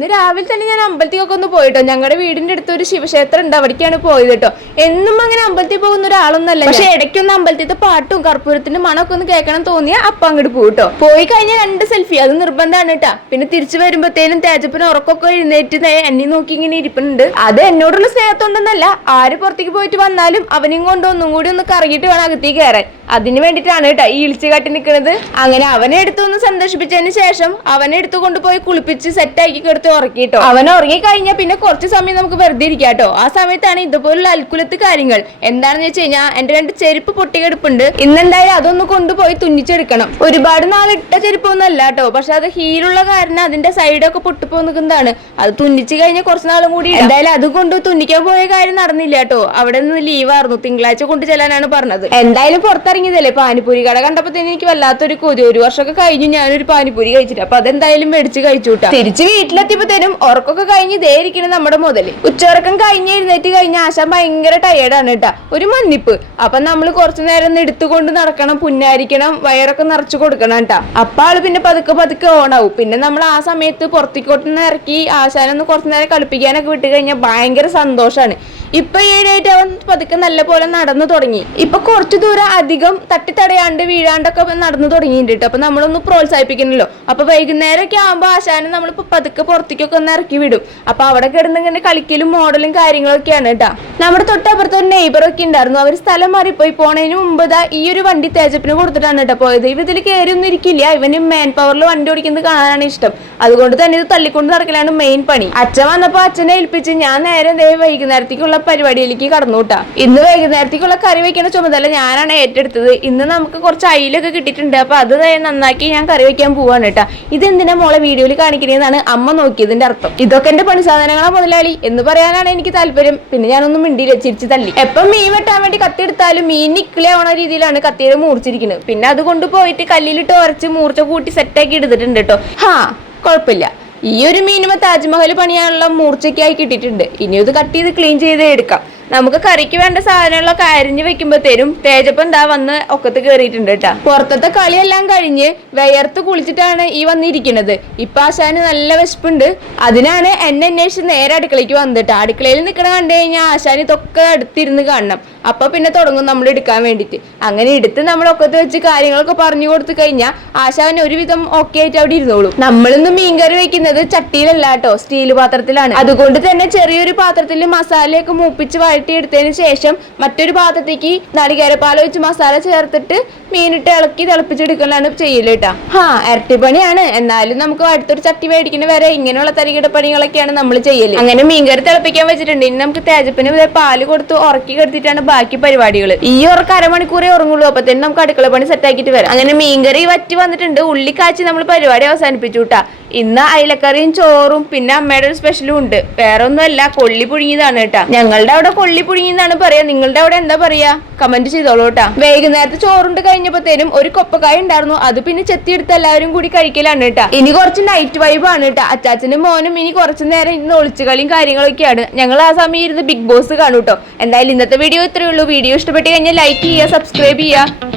ഇന്ന് രാവിലെ തന്നെ ഞാൻ അമ്പലത്തിലൊക്കെ ഒന്ന് പോയിട്ടോ. ഞങ്ങളുടെ വീടിന്റെ അടുത്ത് ഒരു ശിവക്ഷേത്രം ഉണ്ട്. അവിടേക്കാണ് പോയത് കേട്ടോ. എന്നും അങ്ങനെ അമ്പലത്തിൽ പോകുന്ന ഒരാളൊന്നല്ല പക്ഷെ ഇടയ്ക്കൊന്ന് അമ്പലത്തിലത്തെ പാട്ടും കർപ്പൂരത്തിന്റെ മണമൊക്കെ ഒന്ന് കേൾക്കണം തോന്നിയ അപ്പൊ അങ്ങോട്ട് പോയിട്ടോ പോയി കഴിഞ്ഞാൽ രണ്ട് സെൽഫി. അത് നിർബന്ധമാണ് കേട്ടാ. പിന്നെ തിരിച്ചു വരുമ്പോഴത്തേനും തേജപ്പിന് ഉറക്കൊക്കെ എഴുന്നേറ്റ് എന്നെ നോക്കി ഇങ്ങനെ ഇരിപ്പുണ്ട്. അത് എന്നോടുള്ള സ്നേഹത്തോണ്ടെന്നല്ല. ആര് പുറത്തേക്ക് പോയിട്ട് വന്നാലും അവനെയും കൊണ്ട് ഒന്നും കൂടി ഒന്ന് കറങ്ങിയിട്ട് വേണം അകത്തേക്ക് കയറാൻ. അതിന് വേണ്ടിയിട്ടാണ് കേട്ടോ ഈ ഇളിച്ച് കാട്ടി നിൽക്കുന്നത് അങ്ങനെ അവനെ എടുത്തു ഒന്ന് സന്തോഷിപ്പിച്ചതിന് ശേഷം അവനെ എടുത്തു കൊണ്ടുപോയി കുളിപ്പിച്ച് സെറ്റ് ആക്കി കൊടുത്ത് ഉറക്കിട്ടോ അവൻ ഉറങ്ങി കഴിഞ്ഞാൽ പിന്നെ കുറച്ച് സമയം നമുക്ക് വെറുതെ ഇരിക്കാം കേട്ടോ ആ സമയത്താണ് ഇതുപോലുള്ള അൽക്കുലത്ത് കാര്യങ്ങൾ. എന്താണെന്ന് വെച്ച് കഴിഞ്ഞാൽ എന്റെ രണ്ട് ചെരുപ്പ് പൊട്ടിക്കെടുപ്പുണ്ട്. ഇന്നെന്തായാലും അതൊന്ന് കൊണ്ടുപോയി തുന്നിച്ചെടുക്കണം. ഒരുപാട് നാളിട്ട ചെരുപ്പൊന്നും അല്ല കേട്ടോ പക്ഷെ അത് ഹീലുള്ള കാരണം അതിന്റെ സൈഡൊക്കെ പൊട്ടിപ്പോ നിൽക്കുന്നതാണ് അത് തുന്നിച്ച് കഴിഞ്ഞാൽ കുറച്ച് നാളും കൂടി. എന്തായാലും അത് കൊണ്ട് തുന്നിക്കാൻ പോയ കാര്യം നടന്നില്ല കേട്ടോ അവിടെ നിന്ന് ലീവായിരുന്നു തിങ്കളാഴ്ച കൊണ്ടു ചെല്ലാനാണ് പറഞ്ഞത്. എന്തായാലും പുറത്തിറങ്ങിയതല്ലേ പാനിപ്പൂരി കട? കണ്ടപ്പോ എനിക്ക് വല്ലാത്തൊരു കൊതി. ഒരു വർഷമൊക്കെ കഴിഞ്ഞു ഞാനൊരു പാനിപ്പൂരി കഴിച്ചിട്ട്. അപ്പൊ അതെന്തായാലും മേടിച്ച് കഴിച്ചുട്ടാ. തിരിച്ച് വീട്ടിലെത്തിയപ്പോഴത്തേനും ഉറക്കൊക്കെ കഴിഞ്ഞ് ഇതേ ഇരിക്കണം നമ്മുടെ മുതൽ. ഉച്ചയുറക്കം കഴിഞ്ഞ് എഴുന്നേറ്റ് കഴിഞ്ഞ ആശാൻ ഭയങ്കര ടയേർഡാണ് കേട്ടാ ഒരു മന്നിപ്പ്. അപ്പൊ നമ്മൾ കുറച്ചു നേരം ഒന്ന് എടുത്തുകൊണ്ട് നടക്കണം പുന്നാരിക്കണം വയറൊക്കെ നിറച്ചു കൊടുക്കണം കേട്ടാ അപ്പൊ ആൾ പിന്നെ പതുക്കെ പതുക്കെ ഓണാവും പിന്നെ നമ്മൾ ആ സമയത്ത് പുറത്തേക്കോട്ടൊന്ന് ഇറക്കി ആശാനൊന്ന് കുറച്ചു നേരം കളിപ്പിക്കാനൊക്കെ വിട്ട് കഴിഞ്ഞാൽ ഭയങ്കര സന്തോഷമാണ് ഇപ്പൊ ഈയിടെയായിട്ട് അവൻ പതുക്കെ നല്ല പോലെ നടന്നു തുടങ്ങി. ഇപ്പൊ കുറച്ചു ദൂരം അധികം തട്ടിത്തടയാണ്ട് വീഴാണ്ടൊക്കെ നടന്നു തുടങ്ങിയിട്ടുണ്ട് ട്ടോ. അപ്പൊ നമ്മളൊന്ന് പ്രോത്സാഹിപ്പിക്കണല്ലോ. അപ്പൊ വൈകുന്നേരം ഒക്കെ ആകുമ്പോ ആശാനെ നമ്മളിപ്പോ പതുക്കെ പുറത്തേക്കൊക്കെ ഒന്ന് ഇറക്കി വിടും. അപ്പൊ അവിടെ കിടന്ന് ഇങ്ങനെ കളിക്കലും മോഡലും കാര്യങ്ങളൊക്കെയാണ് കേട്ടാ നമ്മുടെ തൊട്ടപ്പുറത്ത് ഒരു നെയ്ബറൊക്കെ ഉണ്ടായിരുന്നു. അവർ സ്ഥലം മാറിപ്പോയി. പോണതിന് മുമ്പ് ദാ ഈ ഒരു വണ്ടി തേജപ്പിന് കൊടുത്തിട്ടാണ് കേട്ടോ പോയത്. ഇവ ഇതിൽ കയറി ഒന്നും ഇരിക്കില്ല. ഇവന് മാൻ പവറിൽ വണ്ടി ഓടിക്കുന്നത് കാണാനാണ് ഇഷ്ടം. അതുകൊണ്ട് തന്നെ ഇത് തള്ളിക്കൊണ്ട് നടക്കലാണ് മെയിൻ പണി. അച്ഛൻ വന്നപ്പോ അച്ഛനെ ഏൽപ്പിച്ച് ഞാൻ നേരെ ദേ വൈകുന്നേരത്തേക്കുള്ള പരിപാടിയിലേക്ക് കടന്നു കൂട്ടാ ഇന്ന് വൈകുന്നേരത്തേക്കുള്ള കറി വെക്കുന്ന ചുമതല ഞാനാണ് ഏറ്റെടുത്തത്. ഇന്ന് നമുക്ക് കുറച്ച് അയിലൊക്കെ കിട്ടിയിട്ടുണ്ട്. അപ്പൊ അത് നന്നാക്കി ഞാൻ കറി വെക്കാൻ പോവാണ് കേട്ടോ. ഇതെന്തിനാ മോളെ വീഡിയോയിൽ കാണിക്കുന്നതെന്നാണ് അമ്മ നോക്കിയതിന്റെ അർത്ഥം. ഇതൊക്കെ എന്റെ പണി സാധനങ്ങളാ മുതലാളി എന്ന് പറയാനാണ് എനിക്ക് താല്പര്യം. പിന്നെ ഞാനൊന്നും മിണ്ടിയില്ല ചിരിച്ച് തള്ളി. എപ്പം മീൻ വെട്ടാൻ വേണ്ടി കത്തി എടുത്താലും മീൻ നിക്കിളിയാവണ രീതിയിലാണ് കത്തിയുടെ മൂർച്ചിരിക്കുന്നത്. പിന്നെ അത് കൊണ്ടുപോയിട്ട് കല്ലിലിട്ട് ഉരച്ച് മൂർച്ച കൂട്ടി സെറ്റാക്കി എടുത്തിട്ടുണ്ട് കേട്ടോ. ഹാ കുഴപ്പമില്ല ഈ ഒരു മീനുമ താജ്മഹൽ പണിയാനുള്ള മൂർച്ചയ്ക്കായി കിട്ടിയിട്ടുണ്ട്. ഇനി ഇത് കട്ട് ചെയ്ത് ക്ലീൻ ചെയ്ത് എടുക്കാം. നമുക്ക് കറിക്ക് വേണ്ട സാധനങ്ങളൊക്കെ അരിഞ്ഞു വെക്കുമ്പോഴത്തേനും തേജപ്പം എന്താ വന്ന് ഒക്കത്ത് കയറിയിട്ടുണ്ട് കേട്ടാ പുറത്തത്തെ കളിയെല്ലാം കഴിഞ്ഞ് വയർത്ത് കുളിച്ചിട്ടാണ് ഈ വന്നിരിക്കുന്നത്. ഇപ്പൊ ആശാന് നല്ല വിശപ്പുണ്ട്. അതിനാണ് എന്നെ അന്വേഷിച്ച് നേരെ അടുക്കളയ്ക്ക് വന്നിട്ട് അടുക്കളയിൽ നിൽക്കണ കണ്ടു കഴിഞ്ഞാൽ ആശാൻ ഇതൊക്കെ അടുത്തിരുന്ന് കാണണം. അപ്പൊ പിന്നെ തുടങ്ങും നമ്മൾ എടുക്കാൻ വേണ്ടിട്ട്. അങ്ങനെ എടുത്ത് നമ്മൾ ഒക്കത്ത് വെച്ച് കാര്യങ്ങളൊക്കെ പറഞ്ഞു കൊടുത്തു കഴിഞ്ഞാൽ ആശാൻ ഒരുവിധം ഓക്കെ ആയിട്ട് അവിടെ ഇരുന്നോളൂ. നമ്മളിന്ന് മീൻകറി വെക്കുന്നത് ചട്ടിയിലല്ല കേട്ടോ സ്റ്റീൽ പാത്രത്തിലാണ്. അതുകൊണ്ട് തന്നെ ചെറിയൊരു പാത്രത്തിൽ മസാലയൊക്കെ മൂപ്പിച്ച് വഴട്ടിയെടുത്തതിന് ശേഷം മറ്റൊരു പാത്രത്തേക്ക് നാളികേരപ്പാൽ വെച്ച് മസാല ചേർത്തിട്ട് മീനിട്ട് ഇളക്കി തിളപ്പിച്ചെടുക്കലാണ് ചെയ്യൽ കേട്ടോ ഹാ ഇരട്ടിപ്പണിയാണ് എന്നാലും നമുക്ക് അടുത്തൊരു ചട്ടി മേടിക്കുന്ന വരെ ഇങ്ങനെയുള്ള തരികിട പണികളൊക്കെയാണ് നമ്മൾ ചെയ്യൽ. അങ്ങനെ മീൻകറി തിളപ്പിക്കാൻ വെച്ചിട്ടുണ്ട്. ഇനി നമുക്ക് തേജപ്പിന് പാൽ കൊടുത്ത് ഉറക്കി കെടുത്തിട്ടാണ് ബാക്കി പരിപാടികൾ ഈ ഉറക്ക അരമണിക്കൂറേ ഉറങ്ങുള്ളൂ. അപ്പൊ തന്നെ നമുക്ക് അടുക്കള പണി സെറ്റാക്കിയിട്ട് വരാം. അങ്ങനെ മീൻകറി വറ്റി വന്നിട്ടുണ്ട്. ഉള്ളി കാച്ചി നമ്മൾ പരിപാടി അവസാനിപ്പിച്ചു കേട്ടാ ഇന്ന് അയിലക്കറിയും ചോറും പിന്നെ അമ്മയുടെ ഒരു സ്പെഷ്യലും ഉണ്ട്. വേറെ ഒന്നുമല്ല കൊള്ളി പുഴുങ്ങിയതാണ് കേട്ടാ. ഞങ്ങളുടെ അവിടെ കൊള്ളി പുഴുങ്ങിയെന്നാണ് പറയാ. നിങ്ങളുടെ അവിടെ എന്താ പറയാ? കമന്റ് ചെയ്തോളൂ കേട്ടാ. വൈകുന്നേരത്തെ ചോറുണ്ട് കഴിഞ്ഞപ്പോഴത്തേനും ഒരു കൊപ്പക്കായ ഉണ്ടായിരുന്നു. അത് പിന്നെ ചെത്തിയെടുത്ത് എല്ലാവരും കൂടി കഴിക്കലാണ് കേട്ടാ. ഇനി കുറച്ച് നൈറ്റ് വൈബ് ആണ് കേട്ടാ. അച്ചാച്ചനും മോനും ഇനി കുറച്ച് നേരം ഇന്ന് ഒളിച്ചുകളിയും കാര്യങ്ങളൊക്കെയാണ്. ഞങ്ങൾ ആ സമയം ഇരുന്ന് ബിഗ് ബോസ് കാണും എന്തായാലും ഇന്നത്തെ വീഡിയോ ഇത്രയേ ഉള്ളൂ. വീഡിയോ ഇഷ്ടപ്പെട്ട് കഴിഞ്ഞാൽ ലൈക്ക് ചെയ്യുക സബ്സ്ക്രൈബ് ചെയ്യുക.